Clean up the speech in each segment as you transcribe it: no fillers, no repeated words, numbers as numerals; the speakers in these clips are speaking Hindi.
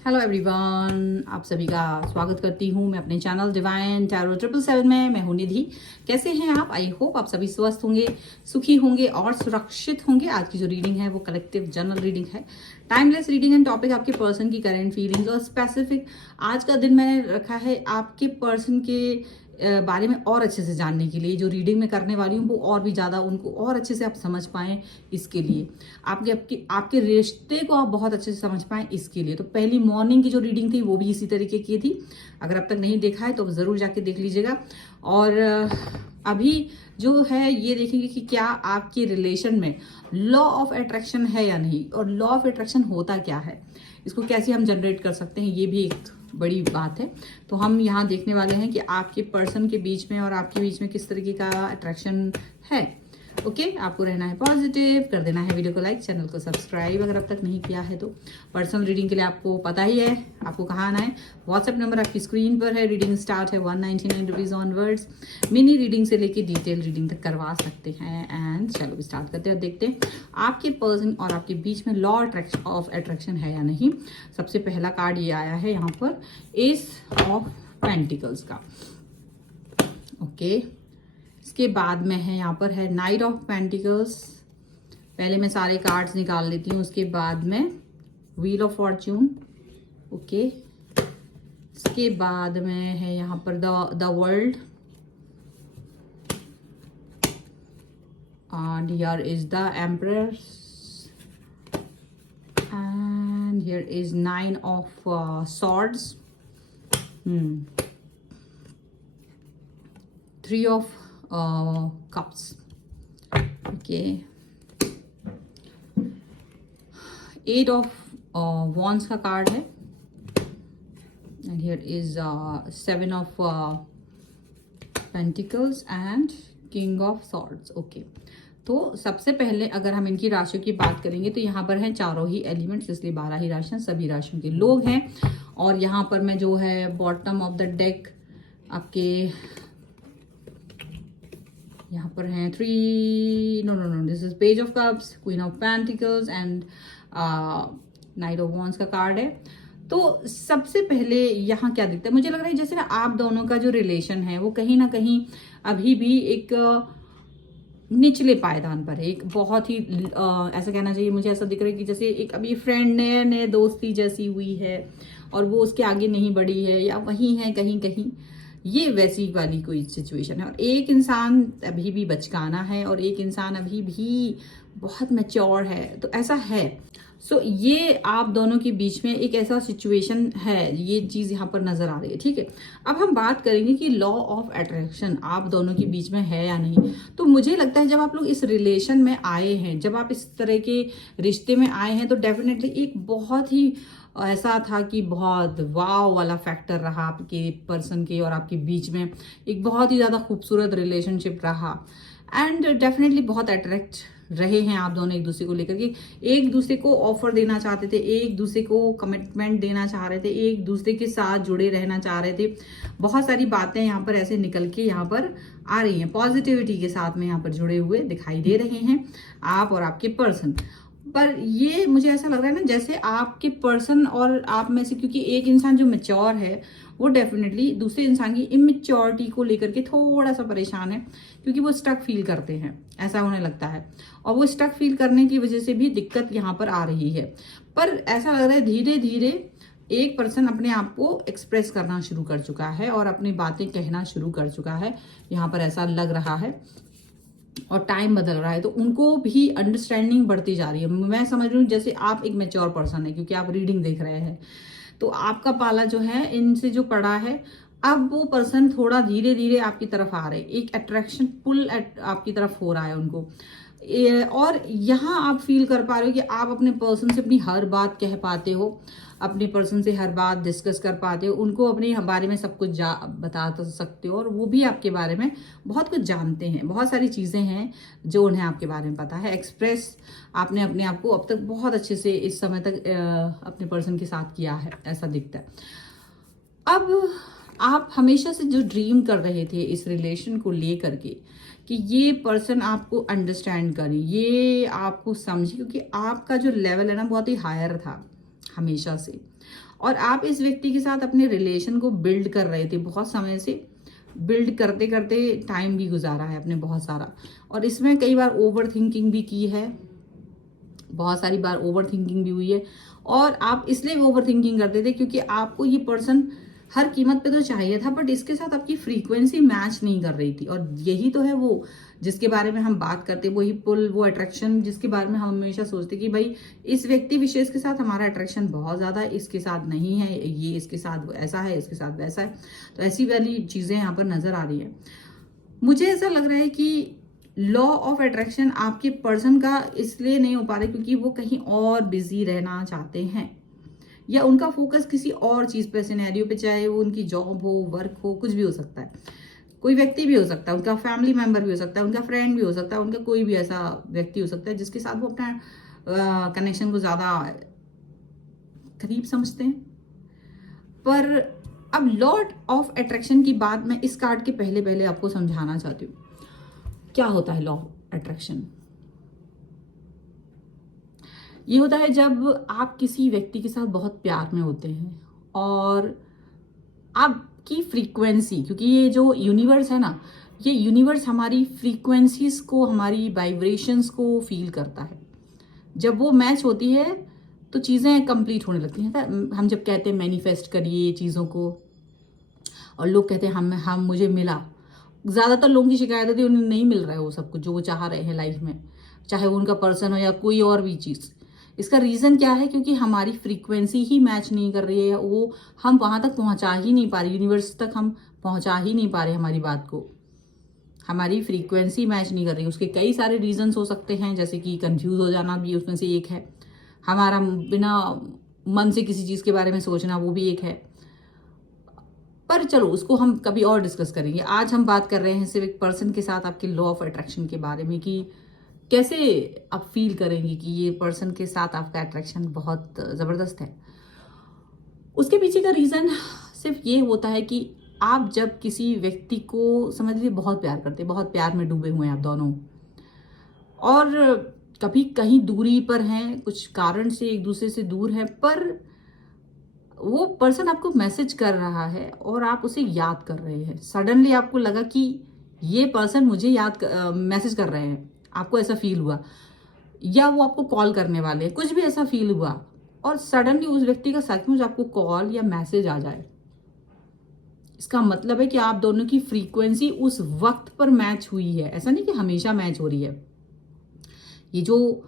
हेलो एवरीवन, आप सभी का स्वागत करती हूँ मैं अपने चैनल डिवाइन टैरो 777 में। मैं हूँ निधि। कैसे हैं आप? आई होप आप सभी स्वस्थ होंगे, सुखी होंगे और सुरक्षित होंगे। आज की जो रीडिंग है वो कलेक्टिव जनरल रीडिंग है, टाइमलेस रीडिंग एंड टॉपिक आपके पर्सन की करेंट फीलिंग्स और स्पेसिफिक आज का दिन मैंने रखा है आपके पर्सन के बारे में और अच्छे से जानने के लिए। जो रीडिंग में करने वाली हूँ वो और भी ज़्यादा उनको और अच्छे से आप समझ पाएँ, इसके लिए आपके रिश्ते को आप बहुत अच्छे से समझ पाएँ, इसके लिए। तो पहली मॉर्निंग की जो रीडिंग थी वो भी इसी तरीके की थी। अगर अब तक नहीं देखा है तो ज़रूर जाके देख लीजिएगा। और अभी जो है ये देखेंगे कि क्या आपके रिलेशन में लॉ ऑफ अट्रैक्शन है या नहीं, और लॉ ऑफ अट्रैक्शन होता क्या है, इसको कैसे हम जनरेट कर सकते हैं, ये भी एक बड़ी बात है। तो हम यहाँ देखने वाले हैं कि आपके पर्सन के बीच में और आपके बीच में किस तरीके का अट्रैक्शन है। ओके, आपको रहना है पॉजिटिव, कर देना है वीडियो को लाइक, चैनल को सब्सक्राइब अगर अब तक नहीं किया है तो। पर्सनल रीडिंग के लिए आपको पता ही है आपको कहाँ आना है। व्हाट्सएप नंबर आपकी स्क्रीन पर है। रीडिंग स्टार्ट है 199 रुपीज़ ऑनवर्ड्स। मिनी रीडिंग से लेके डिटेल रीडिंग तक करवा सकते हैं। एंड चलो स्टार्ट करते हैं और देखते हैं आपके पर्सन और आपके बीच में लॉ ऑफ अट्रैक्शन है या नहीं। सबसे पहला कार्ड ये आया है यहाँ पर, एस ऑफ पेंटिकल्स का। ओके, इसके बाद में है यहाँ पर है नाइट ऑफ पेंटिकल्स। पहले मैं सारे कार्ड्स निकाल लेती हूँ, उसके बाद में व्हील ऑफ फॉर्च्यून। ओके, इसके बाद में है यहाँ पर the world, and here is the empress, and here is 9 of swords, 3 of cups. Okay, 8 of wands का कार्ड है, and here is 7 of pentacles and king of swords. Okay, तो सबसे पहले अगर हम इनकी राशियों की बात करेंगे तो यहाँ पर हैं चारों ही एलिमेंट्स, इसलिए 12 ही राशियाँ, सभी राशियों के लोग हैं। और यहाँ पर मैं जो है बॉटम ऑफ द डेक आपके यहाँ पर हैं 3 no this is page of cups, queen of pentacles and knight of wands का कार्ड है। तो सबसे पहले यहाँ क्या दिखता है, मुझे लग रहा है जैसे ना आप दोनों का जो रिलेशन है वो कहीं ना कहीं अभी भी एक निचले पायदान पर है। एक बहुत ही ऐसा कहना चाहिए, मुझे ऐसा दिख रहा है कि जैसे एक अभी फ्रेंड नए दोस्ती जैसी हुई है और वो उसके आगे नहीं बढ़ी है, या वहीं है कहीं कहीं, ये वैसी वाली कोई सिचुएशन है। और एक इंसान अभी भी बचकाना है और एक इंसान अभी भी बहुत मैच्योर है, तो ऐसा है। सो ये आप दोनों के बीच में एक ऐसा सिचुएशन है, ये चीज़ यहाँ पर नजर आ रही है। ठीक है, अब हम बात करेंगे कि लॉ ऑफ अट्रैक्शन आप दोनों के बीच में है या नहीं। तो मुझे लगता है जब आप लोग इस रिलेशन में आए हैं, जब आप इस तरह के रिश्ते में आए हैं, तो डेफिनेटली एक बहुत ही ऐसा था कि बहुत वाव वाला फैक्टर रहा आपके पर्सन के और आपके बीच में। एक बहुत ही ज़्यादा खूबसूरत रिलेशनशिप रहा एंड डेफिनेटली बहुत अट्रैक्ट रहे हैं आप दोनों एक दूसरे को लेकर के। एक दूसरे को ऑफर देना चाहते थे, एक दूसरे को कमिटमेंट देना चाह रहे थे, एक दूसरे के साथ जुड़े रहना चाह रहे थे। बहुत सारी बातें यहाँ पर ऐसे निकल के यहाँ पर आ रही हैं, पॉजिटिविटी के साथ में यहाँ पर जुड़े हुए दिखाई दे रहे हैं आप और आपके पर्सन। पर ये मुझे ऐसा लग रहा है ना जैसे आपके पर्सन और आप में से, क्योंकि एक इंसान जो मैच्योर है वो डेफिनेटली दूसरे इंसान की इमेच्योरिटी को लेकर के थोड़ा सा परेशान है, क्योंकि वो स्टक फील करते हैं, ऐसा उन्हें लगता है। और वो स्टक फील करने की वजह से भी दिक्कत यहाँ पर आ रही है। पर ऐसा लग रहा है धीरे धीरे एक पर्सन अपने आप को एक्सप्रेस करना शुरू कर चुका है और अपनी बातें कहना शुरू कर चुका है, यहाँ पर ऐसा लग रहा है। और टाइम बदल रहा है तो उनको भी अंडरस्टैंडिंग बढ़ती जा रही है। मैं समझ रही हूँ जैसे आप एक मैच्योर पर्सन है, क्योंकि आप रीडिंग देख रहे हैं, तो आपका पाला जो है इनसे जो पड़ा है, अब वो पर्सन थोड़ा धीरे धीरे आपकी तरफ आ रहे हैं। एक अट्रैक्शन पुल आपकी तरफ हो रहा है उनको। और यहाँ आप फील कर पा रहे हो कि आप अपने पर्सन से अपनी हर बात कह पाते हो, अपने पर्सन से हर बात डिस्कस कर पाते हो, उनको अपने बारे में सब कुछ बता सकते हो, और वो भी आपके बारे में बहुत कुछ जानते हैं। बहुत सारी चीज़ें हैं जो उन्हें आपके बारे में पता है। एक्सप्रेस आपने अपने आप को अब तक बहुत अच्छे से इस समय तक अपने पर्सन के साथ किया है, ऐसा दिखता है। अब आप हमेशा से जो ड्रीम कर रहे थे इस रिलेशन को लेकर के, कि ये पर्सन आपको अंडरस्टैंड करे, ये आपको समझे, क्योंकि आपका जो लेवल है ना बहुत ही हायर था, हमेशा से, और आप इस व्यक्ति के साथ अपने रिलेशन को बिल्ड कर रहे थे बहुत समय से। बिल्ड करते करते टाइम भी गुजारा है अपने बहुत सारा, और इसमें कई बार ओवर थिंकिंग भी की है, बहुत सारी बार ओवर थिंकिंग भी हुई है। और आप इसलिए ओवर थिंकिंग करते थे क्योंकि आपको ये पर्सन हर कीमत पे तो चाहिए था, बट इसके साथ आपकी फ्रीक्वेंसी मैच नहीं कर रही थी। और यही तो है वो जिसके बारे में हम बात करते, वही पुल, वो अट्रैक्शन जिसके बारे में हम हमेशा सोचते कि भाई इस व्यक्ति विशेष के साथ हमारा अट्रैक्शन बहुत ज़्यादा है, इसके साथ नहीं है, ये इसके साथ ऐसा है, इसके साथ वैसा है। तो ऐसी वाली चीज़ें यहाँ पर नज़र आ रही है। मुझे ऐसा लग रहा है कि लॉ ऑफ अट्रैक्शन आपके पर्सन का इसलिए नहीं हो पा रहा क्योंकि वो कहीं और बिजी रहना चाहते हैं, या उनका फोकस किसी और चीज पे, सिनेरियो पे, चाहे वो उनकी जॉब हो, वर्क हो, कुछ भी हो सकता है। कोई व्यक्ति भी हो सकता है, उनका फैमिली मेंबर भी हो सकता है, उनका फ्रेंड भी हो सकता है, उनका कोई भी ऐसा व्यक्ति हो सकता है जिसके साथ वो अपना कनेक्शन को ज्यादा करीब समझते हैं। पर अब लॉ ऑफ अट्रैक्शन की बात मैं इस कार्ड के पहले पहले आपको समझाना चाहती हूँ। क्या होता है लॉ ऑफ अट्रैक्शन? ये होता है जब आप किसी व्यक्ति के साथ बहुत प्यार में होते हैं और आपकी फ्रीक्वेंसी, क्योंकि ये जो यूनिवर्स है ना, ये यूनिवर्स हमारी फ्रीक्वेंसीज को, हमारी वाइब्रेशंस को फील करता है। जब वो मैच होती है तो चीज़ें कंप्लीट होने लगती हैं। हम जब कहते हैं मैनिफेस्ट करिए चीज़ों को, और लोग कहते हैं हम मुझे मिला, ज़्यादातर लोगों की शिकायत होती है उन्हें नहीं मिल रहा है वो सब कुछ जो वो चाह रहे हैं लाइफ में, चाहे वो उनका पर्सन हो या कोई और भी चीज़। इसका रीज़न क्या है? क्योंकि हमारी फ्रीक्वेंसी ही मैच नहीं कर रही है, वो हम वहाँ तक पहुँचा ही नहीं पा रहे, यूनिवर्स तक हम पहुँचा ही नहीं पा रहे हमारी बात को। हमारी फ्रीक्वेंसी मैच नहीं कर रही। उसके कई सारे रीजंस हो सकते हैं, जैसे कि कंफ्यूज हो जाना भी उसमें से एक है, हमारा बिना मन से किसी चीज़ के बारे में सोचना वो भी एक है। पर चलो उसको हम कभी और डिस्कस करेंगे। आज हम बात कर रहे हैं सिर्फ एक पर्सन के साथ आपके लॉ ऑफ अट्रैक्शन के बारे में, कि कैसे आप फील करेंगे कि ये पर्सन के साथ आपका अट्रैक्शन बहुत ज़बरदस्त है। उसके पीछे का रीज़न सिर्फ ये होता है कि आप जब किसी व्यक्ति को समझ लीजिए बहुत प्यार करते हैं, बहुत प्यार में डूबे हुए हैं आप दोनों, और कभी कहीं दूरी पर हैं, कुछ कारण से एक दूसरे से दूर हैं, पर वो पर्सन आपको मैसेज कर रहा है और आप उसे याद कर रहे हैं। सडनली आपको लगा कि ये पर्सन मुझे मैसेज कर रहे हैं, आपको ऐसा फील हुआ, या वो आपको कॉल करने वाले हैं, कुछ भी ऐसा फील हुआ, और सडनली उस व्यक्ति का सचमुच आपको कॉल या मैसेज आ जाए। इसका मतलब है कि आप दोनों की फ्रीक्वेंसी उस वक्त पर मैच हुई है। ऐसा नहीं कि हमेशा मैच हो रही है। ये जो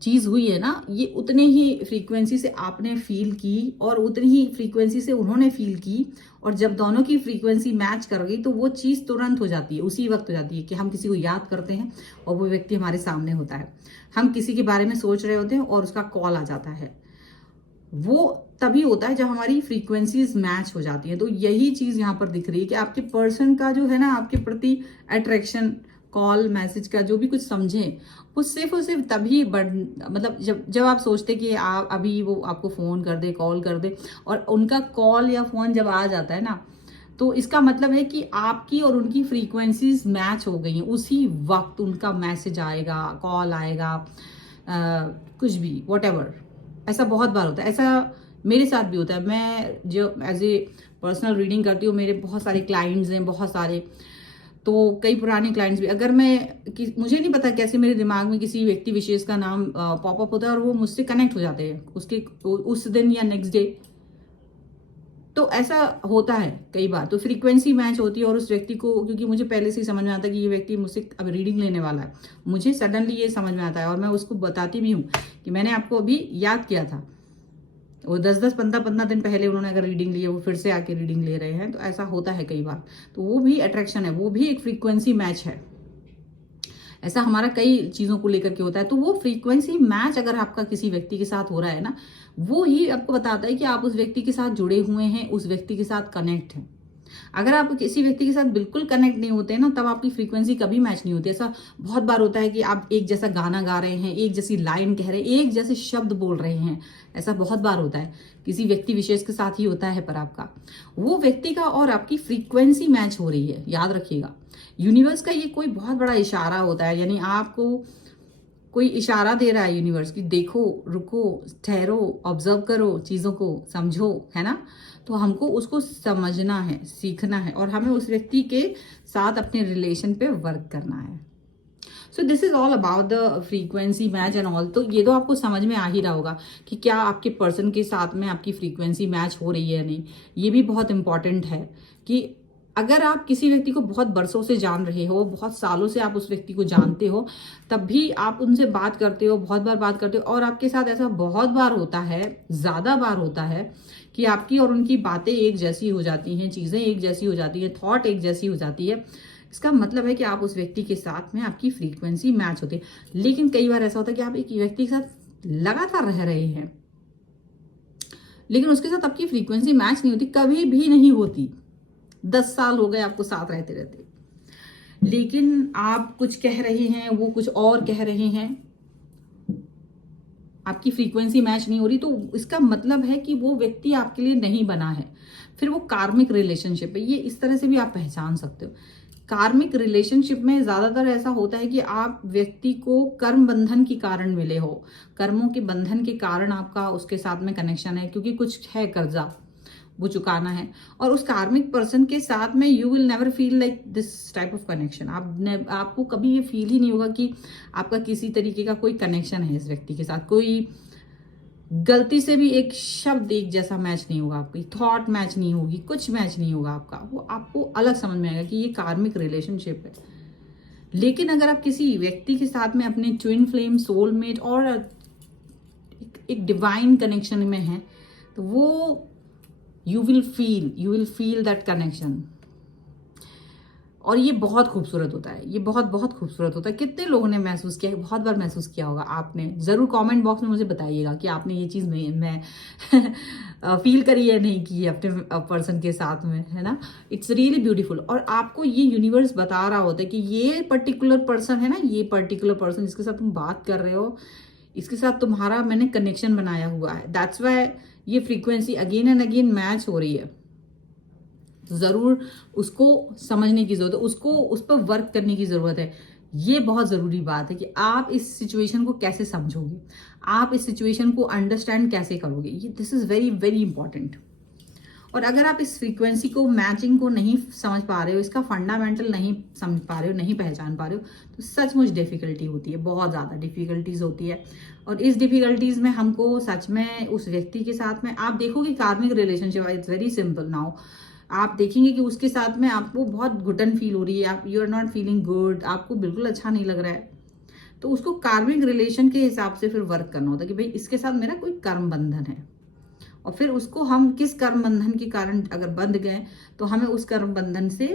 चीज़ हुई है ना, ये उतने ही फ्रीक्वेंसी से आपने फील की और उतनी ही फ्रीक्वेंसी से उन्होंने फील की, और जब दोनों की फ्रीक्वेंसी मैच कर गई तो वो चीज़ तुरंत हो जाती है, उसी वक्त हो जाती है कि हम किसी को याद करते हैं और वो व्यक्ति हमारे सामने होता है। हम किसी के बारे में सोच रहे होते हैं और उसका कॉल आ जाता है। वो तभी होता है जब हमारी फ्रीक्वेंसीज मैच हो जाती है। तो यही चीज़ यहाँ पर दिख रही है कि आपके पर्सन का जो है ना, आपके प्रति अट्रैक्शन, कॉल, मैसेज का जो भी कुछ समझें, वो सिर्फ और सिर्फ तभी मतलब जब आप सोचते कि आप अभी वो आपको फ़ोन कर दे, कॉल कर दे, और उनका कॉल या फ़ोन जब आ जाता है ना, तो इसका मतलब है कि आपकी और उनकी फ्रीक्वेंसीज मैच हो गई हैं। उसी वक्त उनका मैसेज आएगा, कॉल आएगा, कुछ भी, वॉटेवर। ऐसा बहुत बार होता है, ऐसा मेरे साथ भी होता है। मैं जो एज ए पर्सनल रीडिंग करती हूँ, मेरे बहुत सारे क्लाइंट्स हैं, बहुत सारे, तो कई पुराने क्लाइंट्स भी, अगर मुझे नहीं पता कैसे मेरे दिमाग में किसी व्यक्ति विशेष का नाम पॉपअप होता है और वो मुझसे कनेक्ट हो जाते हैं उसके उस दिन या नेक्स्ट डे। तो ऐसा होता है कई बार, तो फ्रीक्वेंसी मैच होती है, और उस व्यक्ति को, क्योंकि मुझे पहले से ही समझ में आता है कि ये व्यक्ति मुझसे अब रीडिंग लेने वाला है, मुझे सडनली ये समझ में आता है, और मैं उसको बताती भी हूँ कि मैंने आपको अभी याद किया था। वो 10-10, 15-15 दिन पहले उन्होंने अगर रीडिंग ली है, वो फिर से आके रीडिंग ले रहे हैं। तो ऐसा होता है कई बार। तो वो भी अट्रैक्शन है, वो भी एक फ्रीक्वेंसी मैच है। ऐसा हमारा कई चीज़ों को लेकर के होता है। तो वो फ्रीक्वेंसी मैच अगर आपका किसी व्यक्ति के साथ हो रहा है ना, वो ही आपको बताता है कि आप उस व्यक्ति के साथ जुड़े हुए हैं, उस व्यक्ति के साथ कनेक्ट हैं। अगर आप किसी व्यक्ति के साथ बिल्कुल कनेक्ट नहीं होते ना, तब आपकी फ्रीक्वेंसी कभी मैच नहीं होती। ऐसा बहुत बार होता है कि आप एक जैसा गाना गा रहे हैं, एक जैसी लाइन कह रहे हैं, एक जैसे शब्द बोल रहे हैं। ऐसा बहुत बार होता है, किसी व्यक्ति विशेष के साथ ही होता है, पर आपका वो व्यक्ति का और आपकी फ्रीक्वेंसी मैच हो रही है। याद रखिएगा, यूनिवर्स का ये कोई बहुत बड़ा इशारा होता है, यानी आपको कोई इशारा दे रहा है यूनिवर्स की, देखो, रुको, ठहरो, ऑब्जर्व करो, चीज़ों को समझो, है ना। तो हमको उसको समझना है, सीखना है, और हमें उस व्यक्ति के साथ अपने रिलेशन पे वर्क करना है। So this is all about the frequency match and all. तो ये तो आपको समझ में आ ही रहा होगा कि क्या आपके पर्सन के साथ में आपकी फ्रीक्वेंसी मैच हो रही है या नहीं। ये भी बहुत इंपॉर्टेंट है कि अगर आप किसी व्यक्ति को बहुत बरसों से जान रहे हो, बहुत सालों से आप उस व्यक्ति को जानते हो, तब भी आप उनसे बात करते हो, बहुत बार बात करते हो, और आपके साथ ऐसा बहुत बार होता है, ज़्यादा बार होता है कि आपकी और उनकी बातें एक जैसी हो जाती हैं, चीज़ें एक जैसी हो जाती हैं, थॉट एक जैसी हो जाती है, इसका मतलब है कि आप उस व्यक्ति के साथ में आपकी फ्रीक्वेंसी मैच होती है। लेकिन कई बार ऐसा होता है कि आप एक व्यक्ति के साथ लगातार रह रहे हैं, लेकिन उसके साथ आपकी फ्रीक्वेंसी मैच नहीं होती, कभी भी नहीं होती। 10 साल हो गए आपको साथ रहते रहते, लेकिन आप कुछ कह रहे हैं, वो कुछ और कह रहे हैं, आपकी फ्रीक्वेंसी मैच नहीं हो रही, तो इसका मतलब है कि वो व्यक्ति आपके लिए नहीं बना है। फिर वो कार्मिक रिलेशनशिप है, ये इस तरह से भी आप पहचान सकते हो। कार्मिक रिलेशनशिप में ज्यादातर ऐसा होता है कि आप व्यक्ति को कर्म बंधन के कारण मिले हो, कर्मों के बंधन के कारण आपका उसके साथ में कनेक्शन है, क्योंकि कुछ है कर्जा वो चुकाना है, और उस कार्मिक पर्सन के साथ में you will never feel like this type of connection. आपको कभी ये फील ही नहीं होगा कि आपका किसी तरीके का कोई कनेक्शन है इस व्यक्ति के साथ। कोई गलती से भी एक शब्द एक जैसा मैच नहीं होगा, आपकी थॉट मैच नहीं होगी, कुछ मैच नहीं होगा आपका, वो आपको अलग समझ में आएगा कि ये कार्मिक रिलेशनशिप है। लेकिन अगर आप किसी व्यक्ति के साथ में अपने ट्विन फ्लेम, सोलमेट और एक डिवाइन कनेक्शन में हैं, तो वो you will feel that connection. और ये बहुत खूबसूरत होता है, ये बहुत बहुत खूबसूरत होता है। कितने लोगों ने महसूस किया, बहुत बार महसूस किया होगा आपने, जरूर कमेंट बॉक्स में मुझे बताइएगा कि आपने ये चीज़ मैं फील करी है नहीं की है अपने पर्सन के साथ में, है ना। It's really beautiful. और आपको ये यूनिवर्स बता रहा होता है कि ये पर्टिकुलर पर्सन है ना, ये पर्टिकुलर पर्सन जिसके साथ तुम बात कर रहे हो, इसके साथ तुम्हारा मैंने कनेक्शन बनाया हुआ है, दैट्स वाई ये frequency again and again match हो रही है। तो ज़रूर उसको समझने की ज़रूरत है, उसको उस पर वर्क करने की ज़रूरत है। ये बहुत ज़रूरी बात है कि आप इस सिचुएशन को कैसे समझोगे, आप इस सिचुएशन को अंडरस्टैंड कैसे करोगे, ये this is very very important. और अगर आप इस फ्रीक्वेंसी को, मैचिंग को नहीं समझ पा रहे हो, इसका फंडामेंटल नहीं समझ पा रहे हो, नहीं पहचान पा रहे हो, तो सचमुच डिफ़िकल्टी होती है, बहुत ज़्यादा डिफ़िकल्टीज होती है। और इस डिफ़िकल्टीज़ में हमको सच में उस व्यक्ति के साथ में, आप देखोगे कार्मिक relationship, it's very simple now. आप देखेंगे कि उसके साथ में आपको बहुत घुटन फील हो रही है, आप you are not feeling good, आपको बिल्कुल अच्छा नहीं लग रहा है, तो उसको कार्मिक रिलेशन के हिसाब से फिर वर्क करना होता है कि भाई इसके साथ मेरा कोई कर्म बंधन है, और फिर उसको हम किस कर्म बंधन के कारण अगर बंध गए तो हमें उस कर्म बंधन से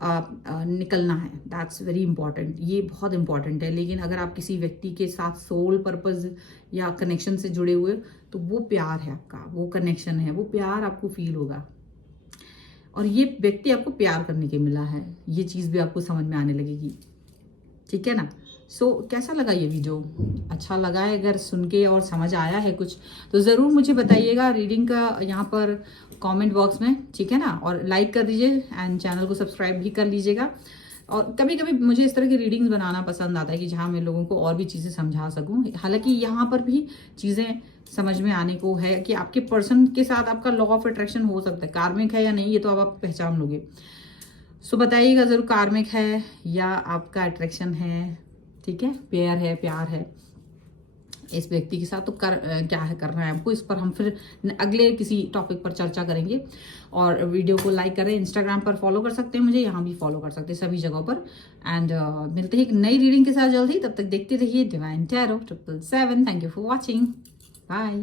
निकलना है। दैट्स वेरी इंपॉर्टेंट, ये बहुत इंपॉर्टेंट है। लेकिन अगर आप किसी व्यक्ति के साथ सोल पर्पज या कनेक्शन से जुड़े हुए, तो वो प्यार है आपका, वो कनेक्शन है, वो प्यार आपको फील होगा, और ये व्यक्ति आपको प्यार करने के मिला है, ये चीज़ भी आपको समझ में आने लगेगी, ठीक है ना। सो कैसा लगा ये वीडियो, अच्छा लगा है अगर सुन के और समझ आया है कुछ, तो ज़रूर मुझे बताइएगा रीडिंग का यहाँ पर कमेंट बॉक्स में, ठीक है ना। और लाइक कर दीजिए एंड चैनल को सब्सक्राइब भी कर लीजिएगा। और कभी कभी मुझे इस तरह की रीडिंग्स बनाना पसंद आता है कि जहाँ मैं लोगों को और भी चीज़ें समझा सकूँ। हालांकि यहाँ पर भी चीज़ें समझ में आने को है कि आपके पर्सन के साथ आपका लॉ ऑफ अट्रैक्शन हो सकता है, कार्मिक है या नहीं ये तो अब आप पहचान लोगे। सो बताइएगा ज़रूर कार्मिक है या आपका अट्रैक्शन है, ठीक है, प्यार है इस व्यक्ति के साथ, तो क्या है करना है आपको, इस पर हम फिर अगले किसी टॉपिक पर चर्चा करेंगे। और वीडियो को लाइक करें, इंस्टाग्राम पर फॉलो कर सकते हैं मुझे, यहाँ भी फॉलो कर सकते हैं, सभी जगहों पर। एंड मिलते हैं एक नई रीडिंग के साथ जल्दी, तब तक देखते रहिए Divine Tarot 777। Thank you for watching, bye.